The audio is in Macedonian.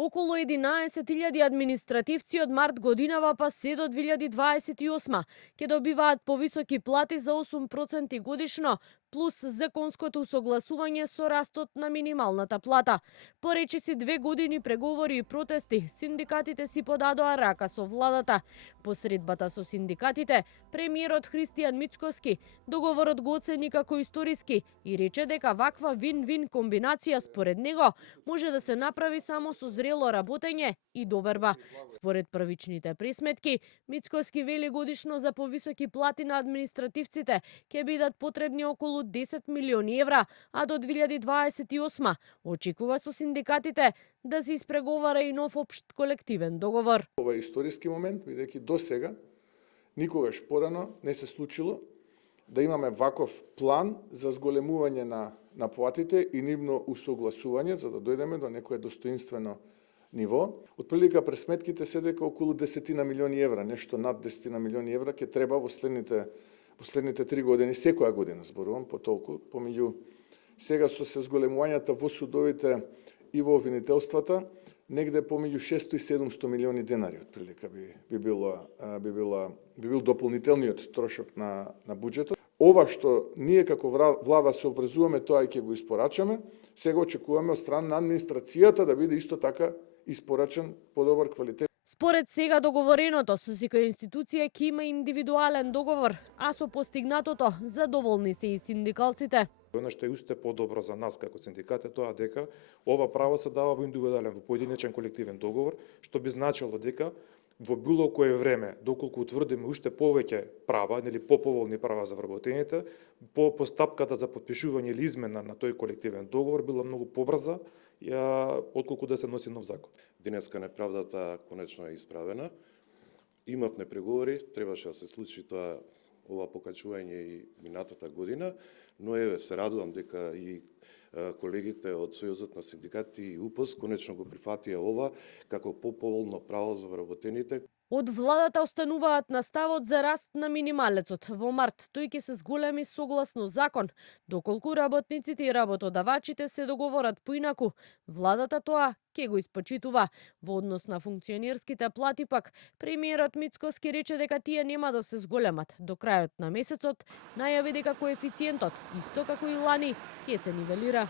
Околу 11.000 административци од март годинава па се до 2028 ќе добиваат повисоки плати за 8% годишно, плюс законското усогласување со растот на минималната плата. По речиси 2 години преговори и протести, синдикатите си подадоа рака со владата. По средбата со синдикатите, премиерот Христијан Мицкоски договорот го оцени како историски и рече дека ваква вин-вин комбинација според него може да се направи само со зрело работење и доверба. Според првичните пресметки, Мицкоски вели годишно за повисоки плати на административците ќе бидат потребни околу 10 милиони евра, а до 2028 очекува со синдикатите да се испреговара и нов општ колективен договор. Ова е историски момент, бидејќи до сега никогаш порано не се случило да имаме ваков план за зголемување на платите и нивно усогласување за да дојдеме до некое достоинствено ниво. Од прилика пресметките се дека околу 10 милиони евра, нешто над 10 милиони евра ќе треба во последните 3 години, секоја година зборувам по толку, помеѓу сега со се зголемувањата во судовите и во обвинителствата, негде помеѓу 600 и 700 милиони денари од прилика би бил дополнителниот трошок на буџетот. Ова што ние како влада се обврзуваме, тоа и ќе го испорачаме. Сега очекуваме од страна на администрацијата да биде исто така испорачен подобар квалитет. Според сега договореното, со секоја институција ќе има индивидуален договор, а со постигнатото задоволни се и синдикалците. Оно што е уште подобро за нас како синдикат е тоа дека ова право се дава во индивидуален, во поединечен колективен договор, што би значило дека во било кое време, доколку утврдиме уште повеќе права, нели поповолни права за вработените, по постапката за потпишување или измена на тој колективен договор била многу побрза, отколку да се носи нов закон. Денеска неправдата конечно е исправена. Имавме преговори, требаше да се случи ова покачување и минатата година, но еве се радувам дека и колегите од Сојузот на синдикати и УПС конечно го прифатија ова како поповолно право за вработените. Од владата остануваат на ставот за раст на минималецот. Во март тој ќе се зголеми согласно закон, доколку работниците и работодавачите се договорат поинаку. Владата тоа ќе го испочитува. Во однос на функционерските плати пак, премиерот Мицкоски рече дека тие нема да се зголемат. До крајот на месецот најави дека коефициентот, исто како и лани, ќе се нивелира.